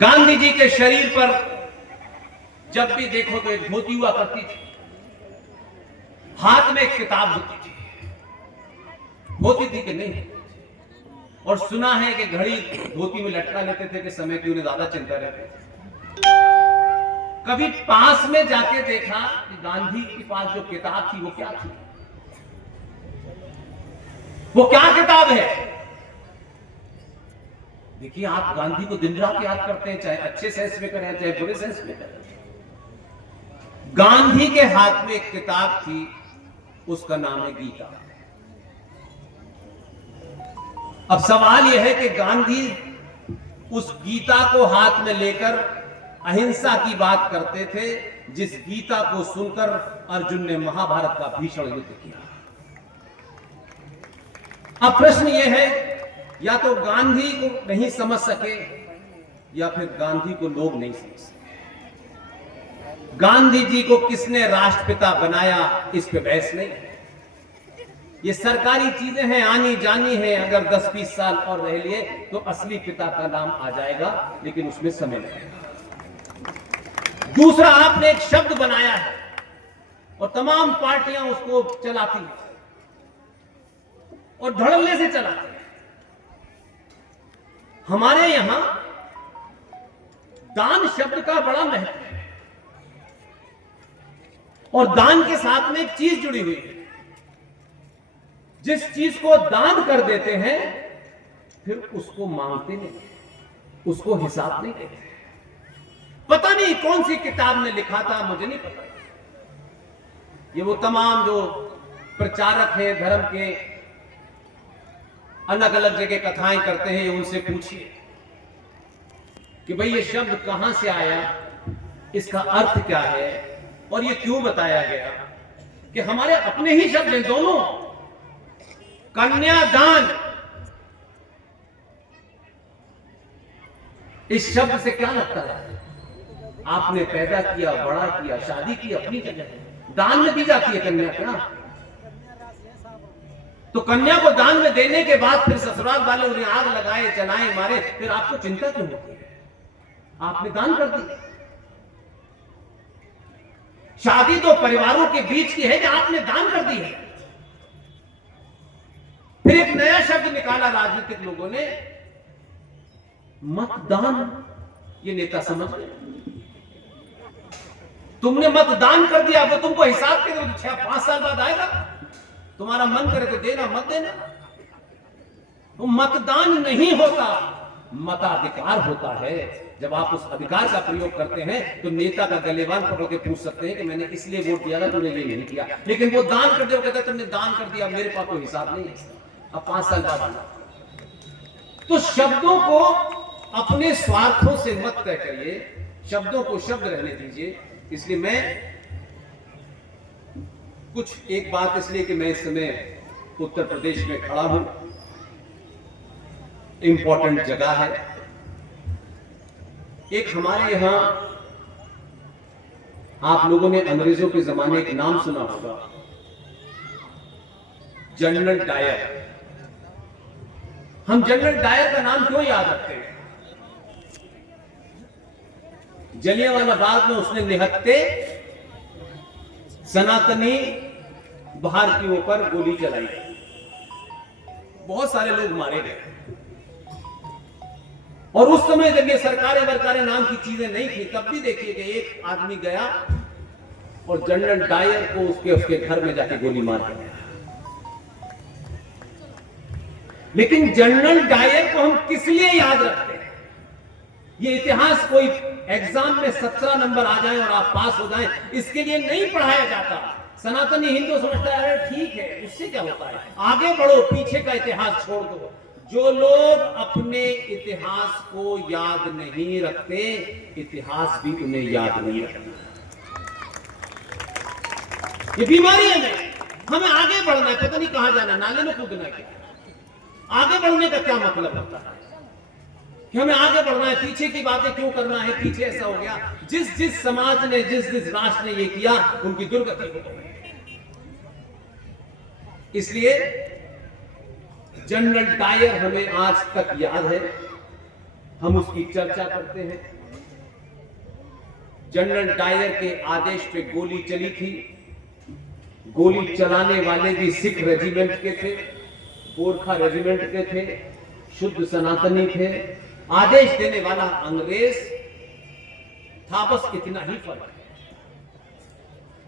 गांधी जी के शरीर पर जब भी देखो तो एक धोती हुआ करती थी, हाथ में एक किताब होती थी, होती थी कि नहीं? और सुना है कि घड़ी धोती में लटका लेते थे कि समय की उन्हें ज्यादा चिंता रहती थी। कभी पास में जाके देखा कि गांधी के पास जो किताब थी वो क्या थी? वो क्या किताब है? देखिए, आप गांधी को दिन रात याद करते हैं, चाहे अच्छे सेंस में करें चाहे बुरे सेंस में करें। गांधी के हाथ में एक किताब थी, उसका नाम है गीता। अब सवाल यह है कि गांधी उस गीता को हाथ में लेकर अहिंसा की बात करते थे, जिस गीता को सुनकर अर्जुन ने महाभारत का भीषण युद्ध किया। अब प्रश्न यह है, या तो गांधी को नहीं समझ सके या फिर गांधी को लोग नहीं समझ सके। गांधी जी को किसने राष्ट्रपिता बनाया, इस पे बहस नहीं है। ये सरकारी चीजें हैं, आनी जानी है। अगर 10-20 साल और रह लिए तो असली पिता का नाम आ जाएगा, लेकिन उसमें समय लगेगा। दूसरा, आपने एक शब्द बनाया है और तमाम पार्टियां उसको चलाती हैं और धड़ल्ले से चलाती हैं। हमारे यहां दान शब्द का बड़ा महत्व है और दान के साथ में एक चीज जुड़ी हुई है। जिस चीज को दान कर देते हैं फिर उसको मांगते नहीं, उसको हिसाब नहीं देते। पता नहीं कौन सी किताब में लिखा था, मुझे नहीं पता। ये वो तमाम जो प्रचारक हैं धर्म के, अलग अलग जगह कथाएं करते हैं, उनसे पूछिए कि भाई ये शब्द कहां से आया, इसका अर्थ क्या है और ये क्यों बताया गया। कि हमारे अपने ही शब्द हैं दोनों। कन्यादान, इस शब्द से क्या लगता है? आपने पैदा किया, बड़ा किया, शादी की, अपनी जगह दान में दी जाती है कन्या। क्या तो कन्या को दान में देने के बाद फिर ससुराल वाले उन्हें आग लगाए, जलाए, मारे, फिर आपको चिंता क्यों होती है? आपने दान कर दी। शादी तो परिवारों के बीच की है कि आपने दान कर दी है। फिर एक नया शब्द निकाला राजनीतिक लोगों ने, मतदान। ये नेता समझ गए, तुमने मतदान कर दिया, वो तुमको हिसाब के 6-5 साल बाद आएगा। तुम्हारा मन करे तो देना, मत देना। वो मतदान नहीं होता, मताधिकार होता है। जब आप उस अधिकार का प्रयोग करते हैं तो नेता का गलेवान पकड़ के पूछ सकते हैं कि मैंने इसलिए वोट दिया था, तूने ये नहीं किया। लेकिन वो दान कर दे, वो कहता है तुमने दान कर दिया, मेरे पास कोई हिसाब नहीं है, अब 5 साल बाद आना। तो शब्दों को अपने स्वार्थों से मत तय करिए, शब्दों को शब्द रहने दीजिए। इसलिए मैं कुछ एक बात, इसलिए कि मैं इस समय उत्तर प्रदेश में खड़ा हूं, इंपॉर्टेंट जगह है। एक हमारे यहां, आप लोगों ने अंग्रेजों के जमाने एक नाम सुना होगा, जनरल डायर। हम जनरल डायर का नाम क्यों याद रखते हैं? जलियांवाला बाग में उसने निहत्थे सनातनी भारतीयों पर गोली चलाई, बहुत सारे लोग मारे गए। और उस समय जब ये सरकारें वरकारें नाम की चीजें नहीं थी, तब भी देखिए कि एक आदमी गया और जनरल डायर को उसके घर में जाके गोली मार दिया। लेकिन जनरल डायर को हम किस लिए याद रखते हैं? ये इतिहास कोई एग्जाम में 17 नंबर आ जाए और आप पास हो जाएं, इसके लिए नहीं पढ़ाया जाता। सनातनी हिंदू समझता है ठीक है, उससे क्या होता है, आगे बढ़ो, पीछे का इतिहास छोड़ दो। जो लोग अपने इतिहास को याद नहीं रखते, इतिहास भी उन्हें याद नहीं रखता। ये बीमारी है। हमें आगे बढ़ना है, पता नहीं कहां जाना, नाले में कूदना है। आगे बढ़ने का क्या मतलब होता है कि हमें आगे बढ़ना है, पीछे की बातें क्यों करना है? पीछे ऐसा हो गया, जिस जिस समाज ने, जिस जिस राष्ट्र ने ये किया, उनकी दुर्गति हो गई। इसलिए जनरल डायर हमें आज तक याद है। हम उसकी चर्चा करते हैं। जनरल डायर के आदेश पे गोली चली थी। गोली चलाने वाले भी सिख रेजिमेंट के थे, गोरखा रेजिमेंट के थे, शुद्ध सनातनी थे। आदेश देने वाला अंग्रेज था, बस इतना ही फर्क है।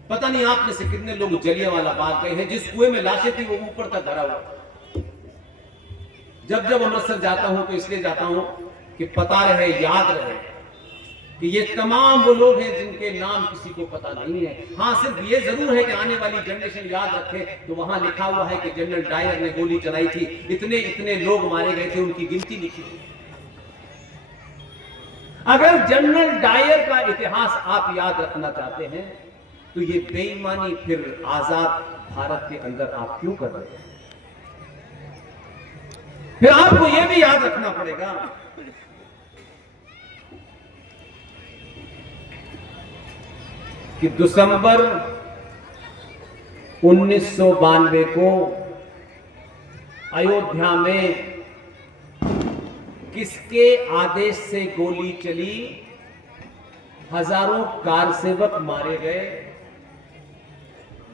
पता नहीं आप में से कितने लोग जलियांवाला बाग गए हैं। जिस कुएं में लाशें थी वो ऊपर तक भरा हुआ था। जब जब अमृतसर जाता हूं तो इसलिए जाता हूं कि पता रहे, याद रहे कि ये तमाम वो लोग हैं जिनके नाम किसी को पता नहीं है। हाँ, सिर्फ ये जरूर है कि आने वाली जनरेशन याद रखे तो वहां लिखा हुआ है कि जनरल डायर ने गोली चलाई थी, इतने इतने लोग मारे गए थे, उनकी गिनती लिखी हुई। अगर जनरल डायर का इतिहास आप याद रखना चाहते हैं तो ये बेईमानी फिर आजाद भारत के अंदर आप क्यों कर रहे हैं? फिर आपको यह भी याद रखना पड़ेगा कि दिसंबर 1992 को अयोध्या में किसके आदेश से गोली चली, हजारों कार सेवक मारे गए,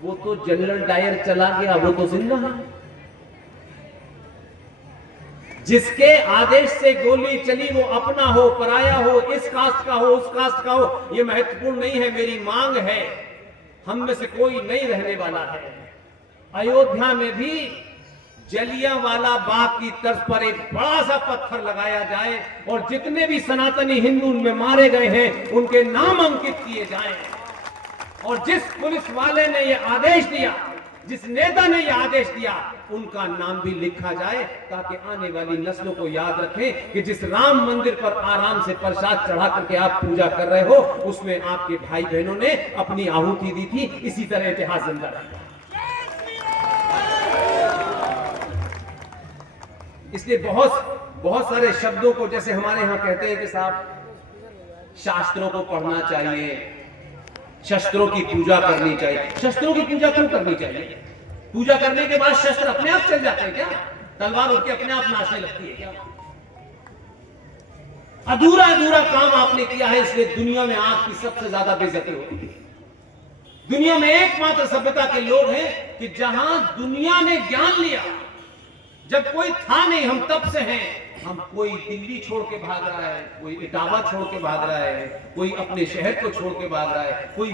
वो तो जनरल डायर चला गया, वो तो जिंदा है। जिसके आदेश से गोली चली वो अपना हो, पराया हो, इस कास्ट का हो, उस कास्ट का हो, ये महत्वपूर्ण नहीं है। मेरी मांग है, हम में से कोई नहीं रहने वाला है। अयोध्या में भी जलियांवाला बाग की तर्ज पर एक बड़ा सा पत्थर लगाया जाए और जितने भी सनातनी हिंदू उनमें मारे गए हैं उनके नाम अंकित किए जाएं। और जिस पुलिस वाले ने यह आदेश दिया, जिस नेता ने यह आदेश दिया, उनका नाम भी लिखा जाए ताकि आने वाली नस्लों को याद रखें कि जिस राम मंदिर पर आराम से प्रसाद चढ़ा करके आप पूजा कर रहे हो उसमें आपके भाई बहनों ने अपनी आहुति दी थी। इसी तरह इतिहास जिंदा रहेगा। इसलिए बहुत सारे शब्दों को, जैसे हमारे यहां कहते हैं कि साहब शास्त्रों को पढ़ना चाहिए, शस्त्रों की पूजा करनी चाहिए। शस्त्रों की पूजा क्यों करनी चाहिए? पूजा करने के बाद शस्त्र अपने आप चल जाते हैं क्या? तलवार उठ के अपने आप नाचने लगती है क्या? अधूरा अधूरा काम आपने किया है, इसलिए दुनिया में आपकी सबसे ज्यादा बेइज्जती होती है। दुनिया में एकमात्र सभ्यता के लोग हैं कि जहां दुनिया ने ज्ञान लिया, जब कोई था नहीं, हम तब से हैं। हम कोई दिल्ली छोड़ के भाग रहा है, कोई इटावा छोड़ के भाग रहा है, कोई अपने शहर को छोड़ के भाग रहा है, कोई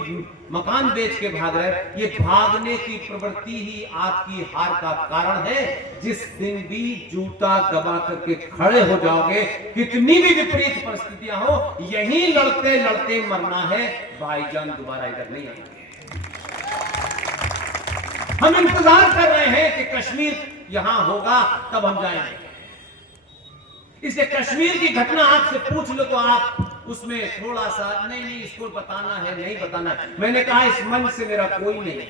मकान बेच के भाग रहा है। ये भागने की प्रवृत्ति ही आपकी हार का कारण है। जिस दिन भी जूता दबा करके खड़े हो जाओगे, कितनी भी विपरीत परिस्थितियां हो, यही लड़ते लड़ते मरना है। भाईजान दोबारा इधर नहीं आएंगे। हम इंतजार कर रहे हैं कि कश्मीर यहां होगा तब हम जाएंगे। इसलिए कश्मीर की घटना आपसे पूछ लो तो आप उसमें थोड़ा सा नहीं इसको बताना है, नहीं बताना है। मैंने कहा इस मन से मेरा कोई नहीं है।